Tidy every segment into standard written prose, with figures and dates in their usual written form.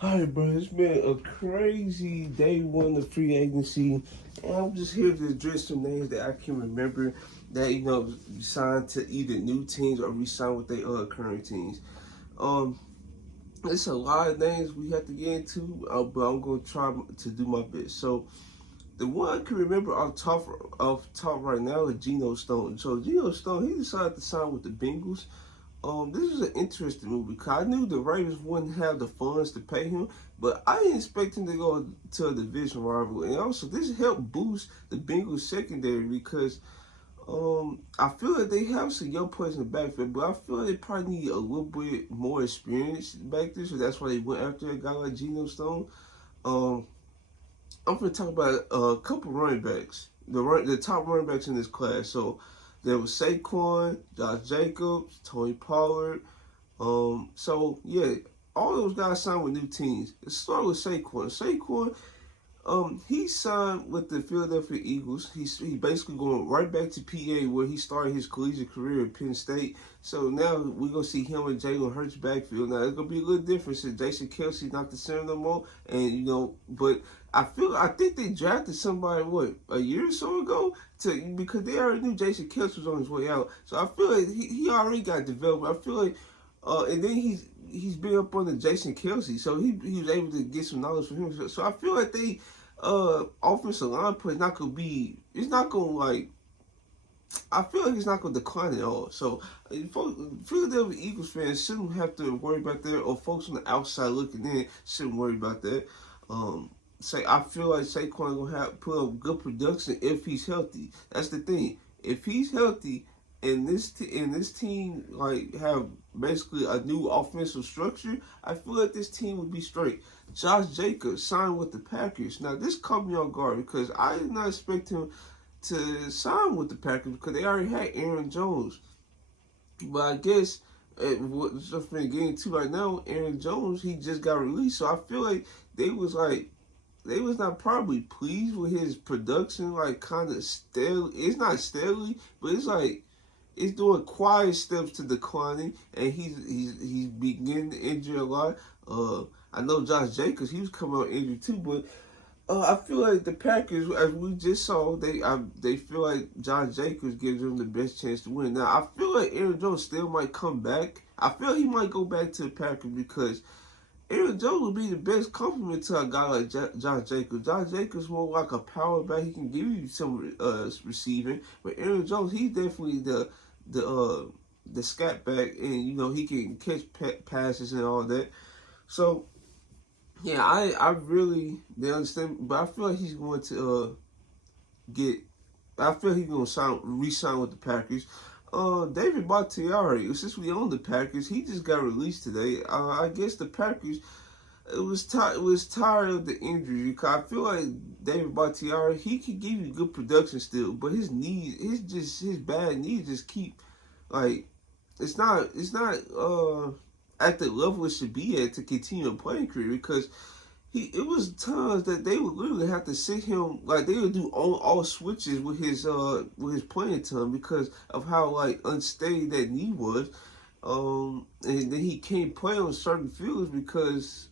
All right, bro. It's been a crazy day one of free agency, and I'm just here to address some names that I can remember that signed to either new teams or re-signed with their current teams. Um, it's a lot of names we have to get into, but I'm gonna try to do my best. So the one I can remember off top right now is Geno Stone. So Geno Stone, he decided to sign with the Bengals. This is an interesting move because I knew the Ravens wouldn't have the funds to pay him, but I didn't expect him to go to a division rival. And also, this helped boost the Bengals secondary because I feel like they have some young players in the backfield, but I feel like they probably need a little bit more experience back there, so that's why they went after a guy like Geno Stone. Um, I'm going to talk about a couple running backs, the top running backs in this class. So there was Saquon, Josh Jacobs, Tony Pollard. So yeah, all those guys signed with new teams. Let's start with Saquon. He signed with the Philadelphia Eagles. He basically going right back to PA where he started his collegiate career at Penn State. So now we're gonna see him and Jalen Hurts backfield. Now it's gonna be a little different since Jason Kelsey's not the center no more, and but I think they drafted somebody a year or so ago to because they already knew Jason Kelsey was on his way out. So I feel like he already got developed. I feel like, and then he's been up under Jason Kelsey, so he was able to get some knowledge from him. So I feel like they offensive line play is not gonna be. It's not gonna like. I feel like it's not gonna decline at all. So, Philadelphia Eagles fans shouldn't have to worry about that, or folks on the outside looking in shouldn't worry about that. Say I feel like Saquon gonna have put up good production if he's healthy. That's the thing. If he's healthy, and this team like have basically a new offensive structure, I feel like this team would be straight. Josh Jacobs signed with the Packers. Now this caught me off guard because I did not expect him to sign with the Packers because they already had Aaron Jones. But I guess what I'm finna get into right now, Aaron Jones, he just got released. So I feel like they was like they was not probably pleased with his production, like kind of stale. It's not steadily, but it's like it's doing quiet steps to declining, and he's beginning to injure a lot. I know Josh Jacobs, he was coming out injured too, but I feel like the Packers, as we just saw, they feel like Josh Jacobs gives them the best chance to win. Now I feel like Aaron Jones still might come back. I feel he might go back to the Packers because Aaron Jones would be the best compliment to a guy like Josh Jacobs. Josh Jacobs more like a power back. He can give you some receiving, but Aaron Jones, he's definitely the scat back, and he can catch passes and all that. So yeah, I really they understand, but I feel like he's going to get. I feel he's going to re-sign with the Packers. David Bakhtiari, since we own the Packers, he just got released today. I guess the Packers was tired of the injury. Cause I feel like David Bakhtiari, he can give you good production still, but his bad knees just keep like it's not at the level it should be at to continue a playing career because it was times that they would literally have to sit him like they would do all switches with his playing time because of how like unsteady that knee was. And then he can't play on certain fields because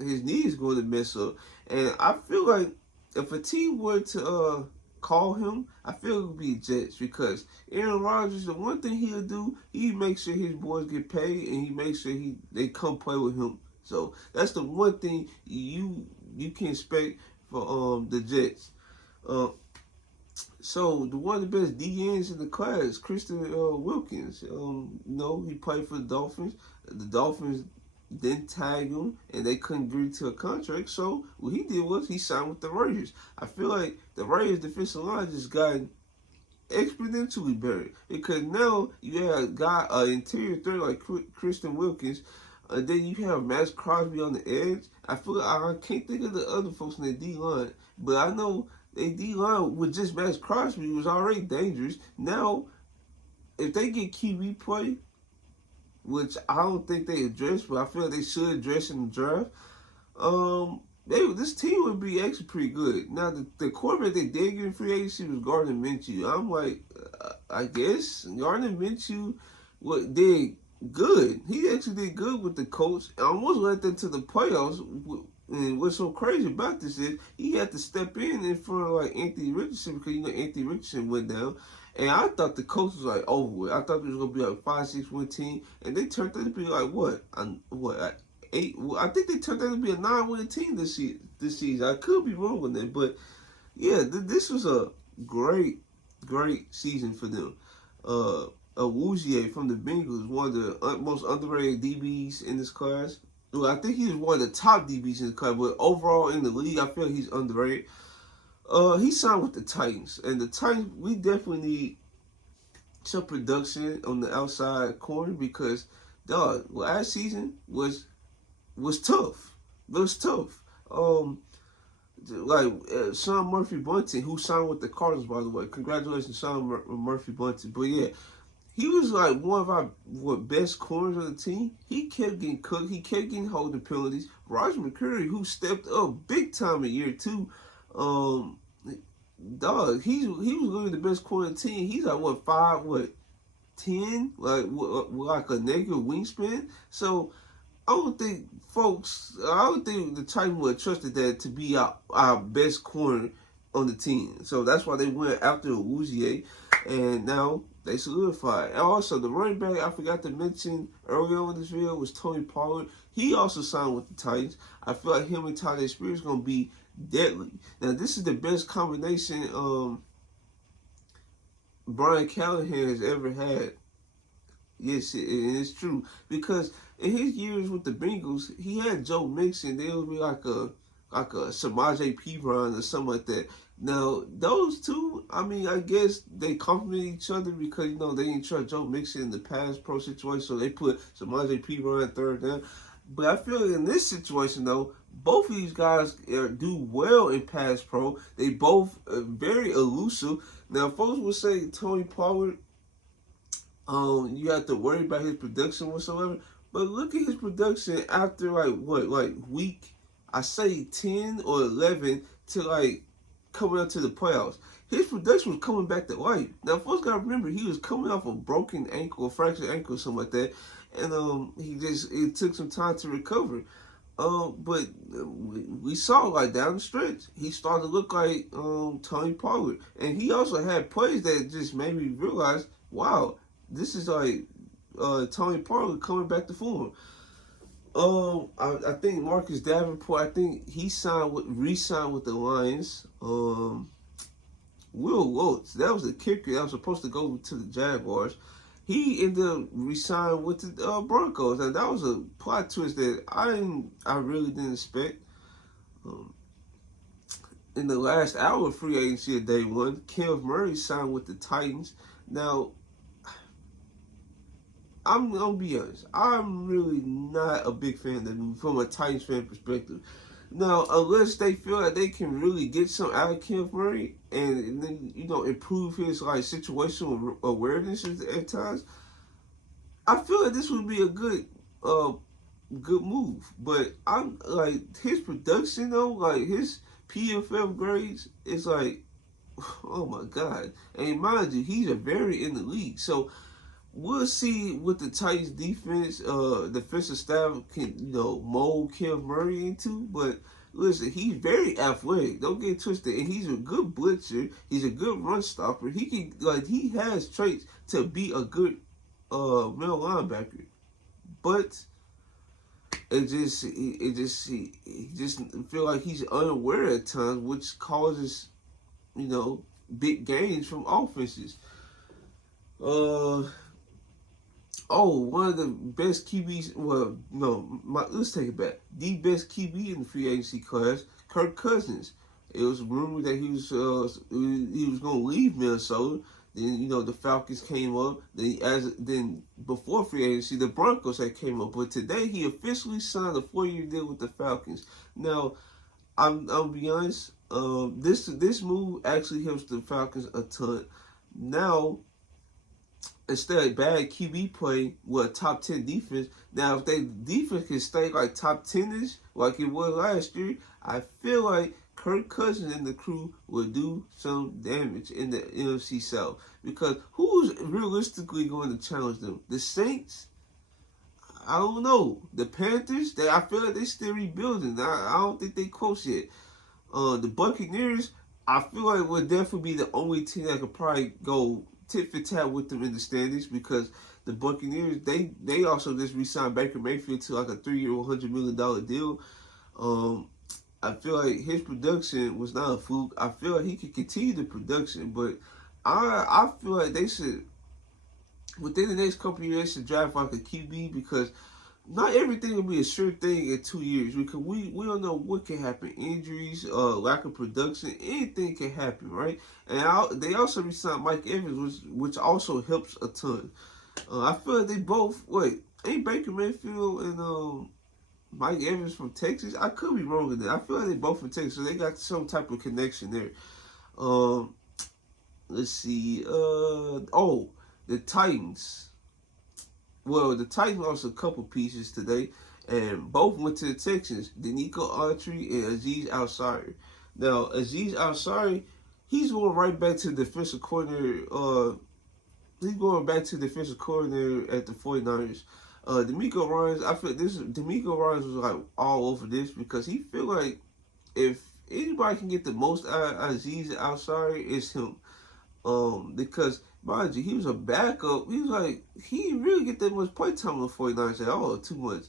his knee is going to mess up. And I feel like if a team were to call him, I feel it would be Jets because Aaron Rodgers, the one thing he'll do, he makes sure his boys get paid and he makes sure they come play with him. So that's the one thing you can expect for the Jets. Uh, so the one of the best DNs in the class, Christian Wilkins. He played for the Dolphins. The Dolphins didn't tag him, and they couldn't agree to a contract. So what he did was he signed with the Raiders. I feel like the Raiders defensive line just got exponentially better because now you have a guy, interior threat like Christian Wilkins. Then you have Max Crosby on the edge. I feel like I can't think of the other folks in the D line, but I know the D line with just Max Crosby was already dangerous. Now, if they get QB play, which I don't think they address, but I feel like they should address in the draft. This team would be actually pretty good. Now the quarterback they did get in free agency was Gardner Minshew. I'm like, I guess Gardner Minshew good. He actually did good with the Colts. Almost led them to the playoffs. And what's so crazy about this is he had to step in front of like Anthony Richardson because Anthony Richardson went down. And I thought the Colts was like over with. I thought it was gonna be like 5-6 win team, and they turned out to be like what 8? I think they turned out to be a 9 win team this season. I could be wrong on that, but yeah, this was a great season for them. Awuzie from the Bengals, one of the most underrated DBs in this class. Well, I think he's one of the top DBs in the class, but overall in the league, I feel he's underrated. He signed with the Titans, and the Titans, we definitely need some production on the outside corner because, dog, last season was tough. It was tough. Sean Murphy Bunting, who signed with the Cardinals, by the way. Congratulations, Sean Murphy Bunting. But yeah, he was like one of our best corners on the team. He kept getting cooked. He kept getting holding penalties. Roger McCreary, who stepped up big time in year 2, dog, he was literally the best corner on the team. He's like 5'10", like a negative wingspan. So I don't think the Titans would have trusted that to be our best corner on the team. So that's why they went after Awuzie, and now they solidified. And also, the running back I forgot to mention earlier on in this video was Tony Pollard. He also signed with the Titans. I feel like him and Tyler Spears going to be deadly. Now, this is the best combination Brian Callahan has ever had. Yes, it's true. Because in his years with the Bengals, he had Joe Mixon. They would be like a Samaje Perine or something like that. Now, those two, I mean, I guess they complement each other because, they didn't trust Joe Mixon in the pass pro situation, so they put Samaje Perine third down. But I feel in this situation, though, both of these guys do well in pass pro. They both are very elusive. Now, folks will say Tony Pollard, you have to worry about his production whatsoever. But look at his production after week, I say 10 or 11 to coming up to the playoffs. His production was coming back to life. Now, folks gotta remember he was coming off a broken ankle, a fractured ankle, or something like that, and it took some time to recover. But we saw down the stretch, he started to look like Tony Pollard, and he also had plays that just made me realize, wow, this is Tony Pollard coming back to form. I think Marcus Davenport, I think he re-signed with the Lions. Will Lutz, that was the kicker that was supposed to go to the Jaguars. He ended up re-signing with the Broncos, and that was a plot twist that I really didn't expect. In the last hour of free agency of day 1, Kenneth Murray signed with the Titans. Now, I'm gonna be honest. I'm really not a big fan of that movie from a Titans fan perspective. Now, unless they feel like they can really get some out of Kenneth Murray and then improve his situational awareness at times, I feel like this would be a good move. But I'm his production though, his PFF grades is oh my god. And mind you, he's a very in the league. So we'll see what the Titans defensive staff can, mold Kenneth Murray into. But listen, he's very athletic. Don't get twisted. And he's a good blitzer. He's a good run stopper. He can, he has traits to be a good middle linebacker. But he just feel like he's unaware at times, which causes, big gains from offenses. One of the best QBs. Well, no, let's take it back. The best QB in the free agency class, Kirk Cousins. It was rumored that he was going to leave Minnesota. Then the Falcons came up. Then before free agency, the Broncos had came up. But today he officially signed a 4-year deal with the Falcons. Now, I'll be honest. This move actually helps the Falcons a ton. Now, instead of bad QB play with a top 10 defense, now if their defense can stay top 10ish like it was last year, I feel like Kirk Cousins and the crew will do some damage in the NFC South. Because who's realistically going to challenge them? The Saints? I don't know. The Panthers, I feel like they still rebuilding. I don't think they close yet. The Buccaneers, I feel like would definitely be the only team that could probably go tit for tat with them in the standings, because the Buccaneers, they also just re-signed Baker Mayfield to like a 3-year, $100 million deal. I feel like his production was not a fluke. I feel like he could continue the production, but I feel like they should, within the next couple of years, they should draft like a QB, because not everything will be a sure thing in 2 years, because we don't know what can happen. Injuries, lack of production, anything can happen, right? And they also re-signed Mike Evans, which also helps a ton. I feel like they both, ain't Baker Mayfield and Mike Evans from Texas? I could be wrong with that. I feel like they both from Texas, so they got some type of connection there. Let's see. The Titans. Well, the Titans lost a couple pieces today, and both went to the Texans. Denico Autry and Azeez Al-Shaair. Now, Azeez Al-Shaair, he's going right back to defensive coordinator. He's going back to defensive coordinator at the 49ers. DeMeco Ryans, I feel DeMeco Ryans was like all over this, because he feel like if anybody can get the most out of Azeez Al-Shaair, it's him. Because mind you, he was a backup. He didn't really get that much play time on the 49ers at all, too much.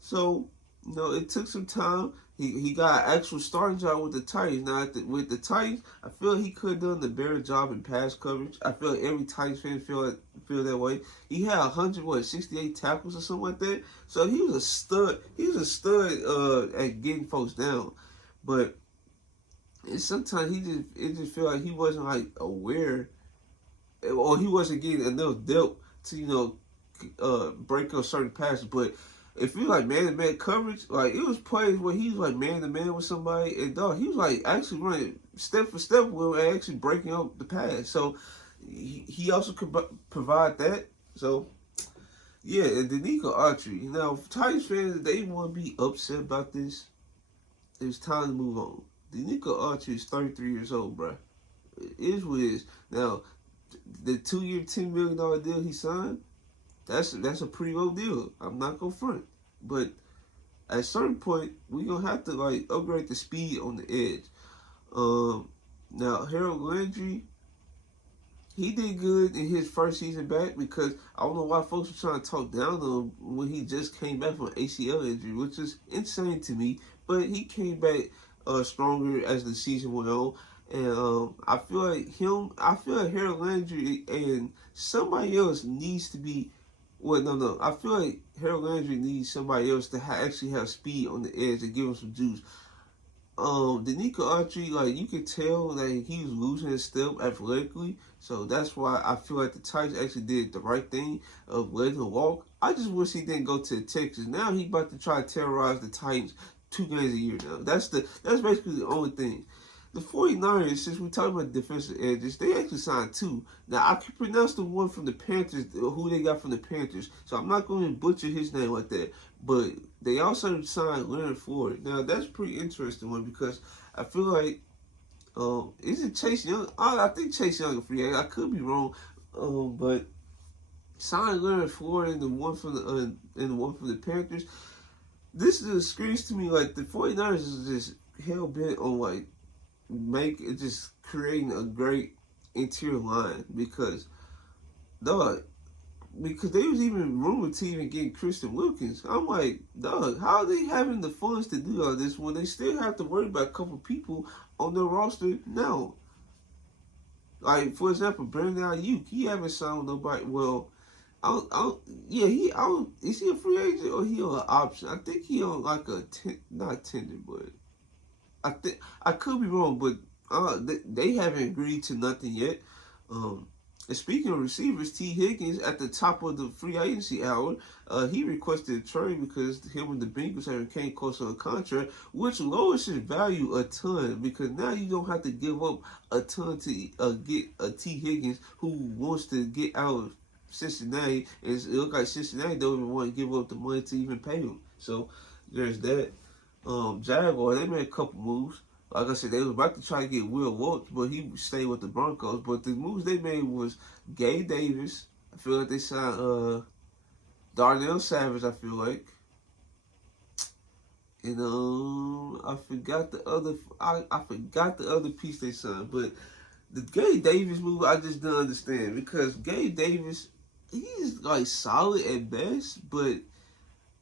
So, it took some time. He got an actual starting job with the Titans. Now, with the Titans, I feel he could have done the better job in pass coverage. I feel like every Titans fan feel that way. He had 68 tackles or something like that. So he was a stud. He was a stud at getting folks down. But sometimes it just feel like he wasn't like aware, or he wasn't getting enough depth to break up certain passes. But if you like man-to-man coverage, like it was plays where he was like man-to-man with somebody, and dog, he was like actually running step for step with him and actually breaking up the pass. So he also could provide that. So yeah, and Denico Autry. Now, Titans fans, they want to be upset about this. It's time to move on. Denico Autry is 33 years old, bro. It is what it is. Now, the 2-year, $10 million deal he signed, that's a pretty low deal. I'm not gonna front, but at a certain point, we gonna have to like upgrade the speed on the edge. Now Harold Landry, he did good in his first season back, because I don't know why folks were trying to talk down on him when he just came back from ACL injury, which is insane to me. But he came back stronger as the season went on. And I feel like Harold Landry and somebody else needs to be. Well, no. I feel like Harold Landry needs somebody else to actually have speed on the edge and give him some juice. Denico Autry, like you could tell that he was losing his step athletically, so that's why I feel like the Titans actually did the right thing of letting him walk. I just wish he didn't go to Texas. Now he about to try to terrorize the Titans 2 games a year now. That's basically the only thing. The 49ers, since we're talking about defensive edges, they actually signed 2. Now, I can pronounce the one from the Panthers, who they got from the Panthers, so I'm not going to butcher his name like that. But they also signed Leonard Floyd. Now, that's a pretty interesting one, because I feel like, is it Chase Young? I think Chase Young is free agent. I could be wrong, but signing Leonard Floyd and the one from the Panthers, this just screams to me like the 49ers is just hell-bent on, like, just creating a great interior line, because they was even rumored to even get Christian Wilkins. I'm like, dog, how are they having the funds to do all this when they still have to worry about a couple people on their roster now? Like, for example, Brandon Ayuk, he haven't signed with nobody. Well, is he a free agent or he on an option? I think he on like not tender, but I could be wrong, but they haven't agreed to nothing yet. And speaking of receivers, T. Higgins at the top of the free agency hour, he requested a trade because him and the Bengals haven't came close on a contract, which lowers his value a ton, because now you don't have to give up a ton to get a T. Higgins who wants to get out of Cincinnati, and it looks like Cincinnati don't even want to give up the money to even pay him. So there's that. Jaguar, they made a couple moves. Like I said, they was about to try to get Will Wilkes, but he stayed with the Broncos. But the moves they made was Gabe Davis. I feel like they signed Darnell Savage, I feel like. And I forgot the other piece they signed, but the Gabe Davis move I just don't understand because Gabe Davis, he's like solid at best, but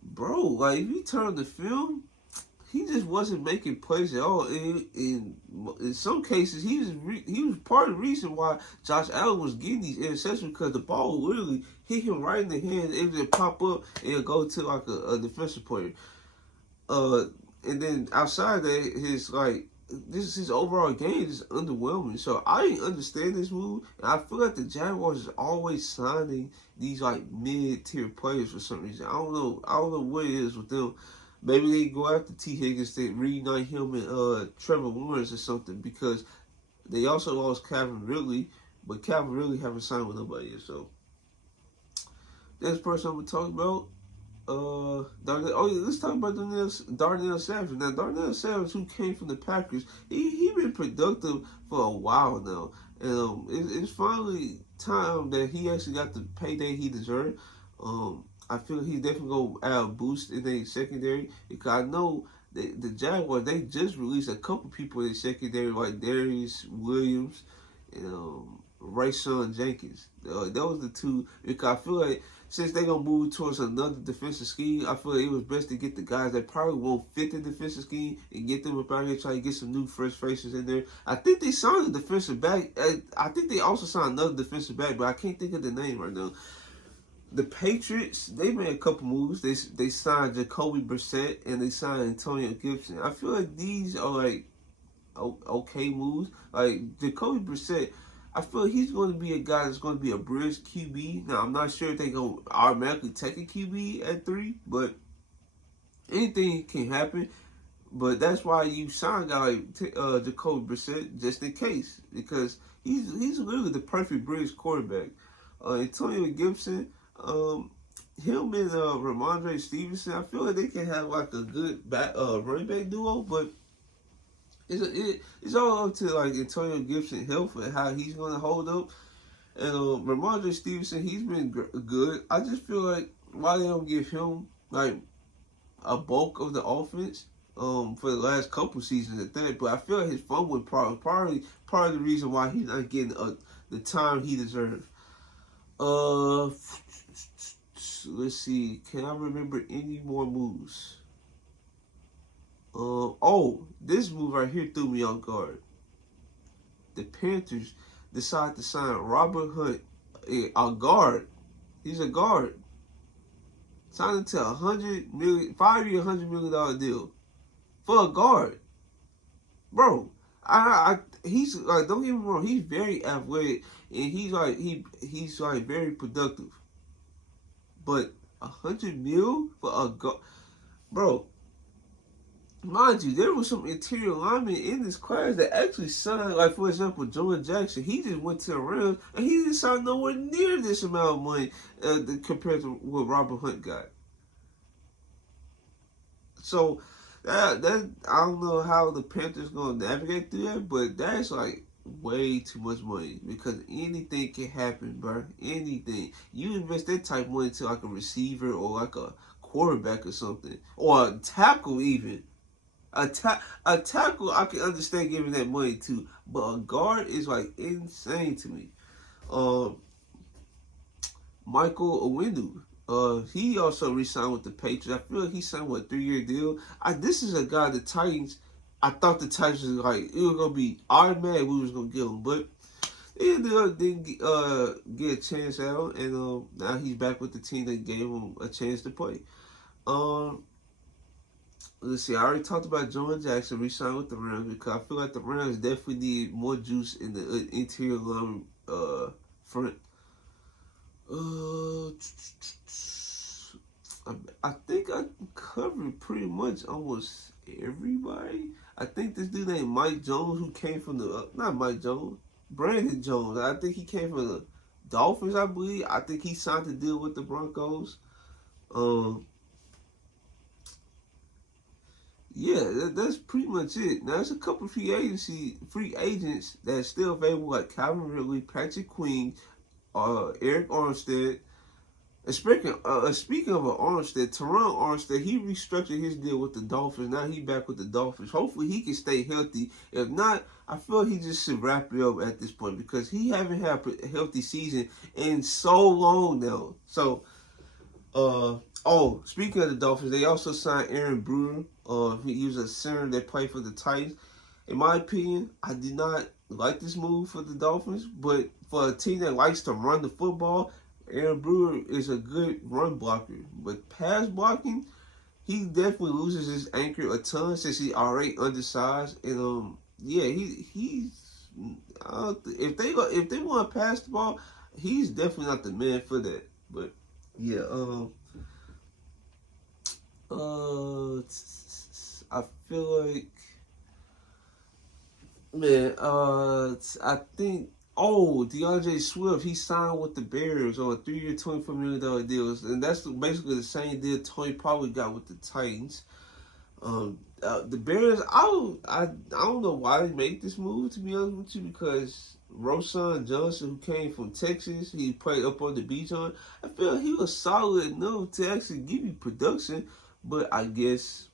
bro, like if you turn the film, he just wasn't making plays at all. And in some cases, he was part of the reason why Josh Allen was getting these interceptions because the ball literally hit him right in the hand. It would pop up and it'd go to like a defensive player. And then outside that, his overall game is underwhelming. So I didn't understand this move, and I feel like the Jaguars is always signing these like mid-tier players for some reason. I don't know. I don't know what it is with them. Maybe they go after T. Higgins to reunite him and Trevor Lawrence or something because they also lost Calvin Ridley, but Calvin Ridley haven't signed with nobody yet. So next person I'm gonna talk about. Let's talk about Darnell Savage. Now, Darnell Savage, who came from the Packers, he been productive for a while now. And it's finally time that he actually got the payday he deserved. I feel he's definitely going to add a boost in their secondary because I know the Jaguars, they just released a couple people in the secondary like Darius Williams and Rayshon Jenkins. Those are the two because I feel like since they're going to move towards another defensive scheme, I feel like it was best to get the guys that probably won't fit the defensive scheme and get them up out here, try to get some new fresh faces in there. I think they signed a defensive back. I think they also signed another defensive back, but I can't think of the name right now. The Patriots, they made a couple moves. They signed Jacoby Brissett and they signed Antonio Gibson. I feel like these are like okay moves. Like Jacoby Brissett, I feel he's going to be a guy that's going to be a bridge QB. Now, I'm not sure if they're going to automatically take a QB at 3, but anything can happen. But that's why you sign a guy like Jacoby Brissett just in case, because he's literally the perfect bridge quarterback. Antonio Gibson, him and Ramondre Stevenson, I feel like they can have like a good running back duo, but it's all up to like Antonio Gibson health and how he's going to hold up. And Ramondre Stevenson, he's been good. I just feel like why they don't give him like a bulk of the offense for the last couple seasons at that. But I feel like his fumble was probably part of the reason why he's not getting the time he deserves. Let's see. Can I remember any more moves? This move right here threw me off guard. The Panthers decided to sign Robert Hunt, a guard. He's a guard. Signed to $100 million, 5-year, $100 million deal for a guard, bro. He's like, don't get me wrong, he's very athletic and he's like very productive. But $100 million for a guard, bro. Mind you, there was some interior linemen in this class that actually signed, like for example, Jordan Jackson. He just went to the Rams and he didn't sign nowhere near this amount of money compared to what Robert Hunt got. So that I don't know how the Panthers gonna navigate through that, but that's like way too much money because anything can happen, bro. Anything. You invest that type of money to like a receiver or like a quarterback or something, or a tackle even. A tackle, I can understand giving that money to, but a guard is like insane to me. Michael Onwenu, he also re-signed with the Patriots. I feel like he signed with a 3-year deal. This is a guy the Titans. I thought the Titans was like it was gonna be automatic we was gonna get him, but they didn't get a chance out, and now he's back with the team that gave him a chance to play. Let's see, I already talked about Jordan Jackson re-signed with the Rams because I feel like the Rams definitely need more juice in the interior line front. I think I covered pretty much almost everybody. I think this dude named Mike Jones, who came from the, not Mike Jones, Brandon Jones. I think he came from the Dolphins, I believe. I think he signed a deal with the Broncos. Yeah, that's pretty much it. Now, there's a couple of free agents that's still available, like Calvin Ridley, Patrick Queen, Eric Armstead, And speaking of an Armstead, Teron Armstead, he restructured his deal with the Dolphins. Now he back with the Dolphins. Hopefully he can stay healthy. If not, I feel he just should wrap it up at this point because he haven't had a healthy season in so long now. So, speaking of the Dolphins, they also signed Aaron Brewer. He was a center that played for the Titans. In my opinion, I did not like this move for the Dolphins, but for a team that likes to run the football, Aaron Brewer is a good run blocker. But pass blocking, he definitely loses his anchor a ton since he's already undersized. And yeah, he's if they want to pass the ball, he's definitely not the man for that. But yeah, I feel like, man, I think, DeAndre Swift, he signed with the Bears on a 3-year, $24 million deals, and that's basically the same deal Tony probably got with the Titans. The Bears, I don't know why they made this move, to be honest with you, because Roschon Johnson, who came from Texas, he played up on the beach on. I feel he was solid enough to actually give you production, but I guess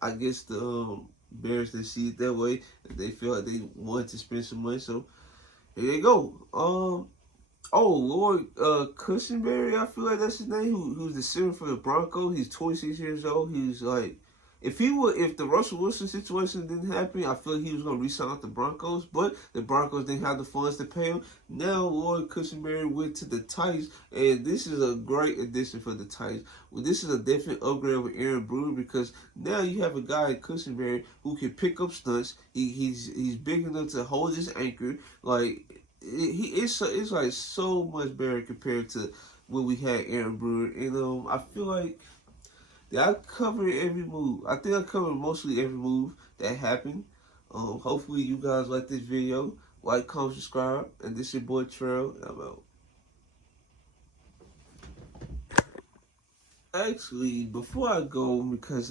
the Bears didn't see it that way. They felt like they wanted to spend some money, so here they go. Lord Cushenberry, I feel like that's his name. Who's the center for the Broncos? He's 26 years old. He's like, if the Russell Wilson situation didn't happen, I feel like he was gonna re-sign with the Broncos, but the Broncos didn't have the funds to pay him. Now Lord Cushenberry went to the Titans, and this is a great addition for the Titans. Well, this is a definite upgrade with Aaron Brewer because now you have a guy in Cushenberry who can pick up stunts. He's big enough to hold his anchor. Like it's like so much better compared to when we had Aaron Brewer. And I feel like I covered every move. I think I covered mostly every move that happened. Hopefully you guys like this video. Like, comment, subscribe. And this is your boy Trail. I'm out. Actually, before I go, because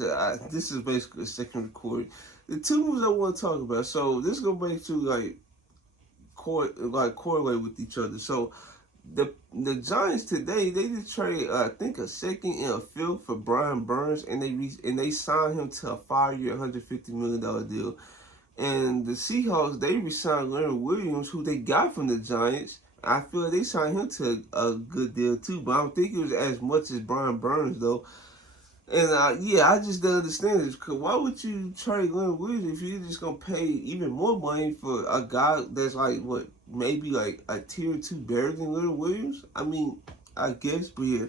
this is basically a second recording, the two moves I want to talk about. So this is gonna basically correlate with each other. So the Giants today, they just traded I think a second and a fifth for Brian Burns, and they signed him to a 5-year, $150 million deal. And the Seahawks, they re-signed Leonard Williams, who they got from the Giants. I feel like they signed him to a good deal too, but I don't think it was as much as Brian Burns though. And I just don't understand this. Cause why would you trade Leonard Williams if you're just gonna pay even more money for a guy that's like maybe like a tier 2 better than Leonard Williams? I mean, I guess, but yeah,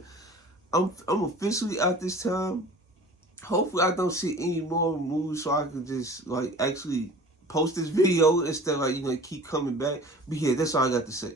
I'm officially out this time. Hopefully, I don't see any more moves so I can just like actually post this video instead of keep coming back. But yeah, that's all I got to say.